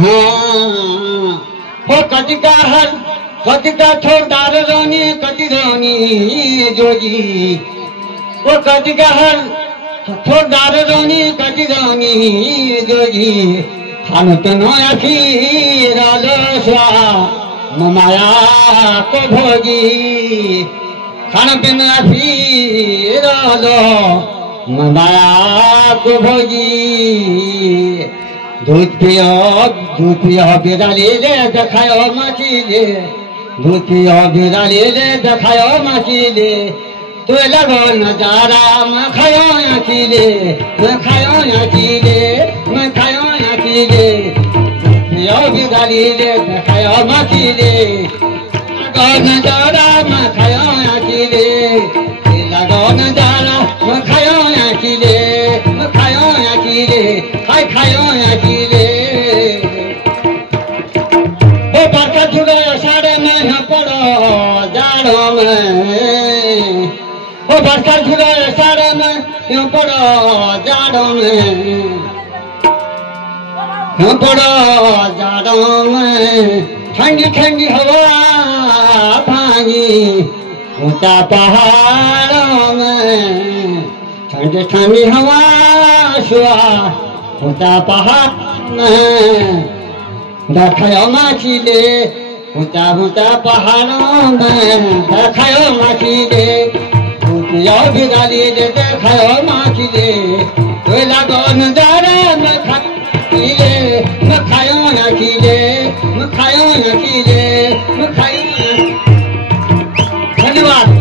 हो कति का हर कति का ठोकदार रोनी कति रोनी जोगी वो कति का हर ठोकदार रोनी कति रोनी जोगी खान तो नया फिर स्वा माया को भोगी खान पे नया फिर माया को भोगी दूध पियो बिराली ले देखायो माखीले दूध पियो बिराली ले देखायो माखीले तो लगो नजारा मैं खायो आखीले मैं खायो आखीले मैं खायो आखीले पियो बिराली ले देखायो माखीले लगो नजारा मैं खायो आखीले लगो नजारा मैं खायो आखीले मैं खायो आखीले खायो आखीले वो बरका जुड़े साड़े में न पड़ो जाड़ो में वो बरका जुड़े साड़े में न पड़ो जाड़ो में न पड़ो जाड़ो में ठंडी ठंडी हवा भागी ऊंचा पहाड़ों में ठंडी ठंडी हवा सुआ ऊंचा पहाड़ में देखायो माखीले ऊंचा ऊंचा पहाड़ों में देखायो माखीले ऊंचा बिराली ले देखायो माखीले तो लगो नजारा मैं खाईले मैं खायो आखीले मैं खायो आखीले मैं खायो। धन्यवाद।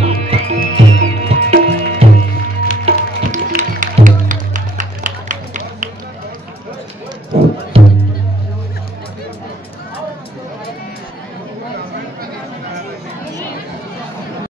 Thank you.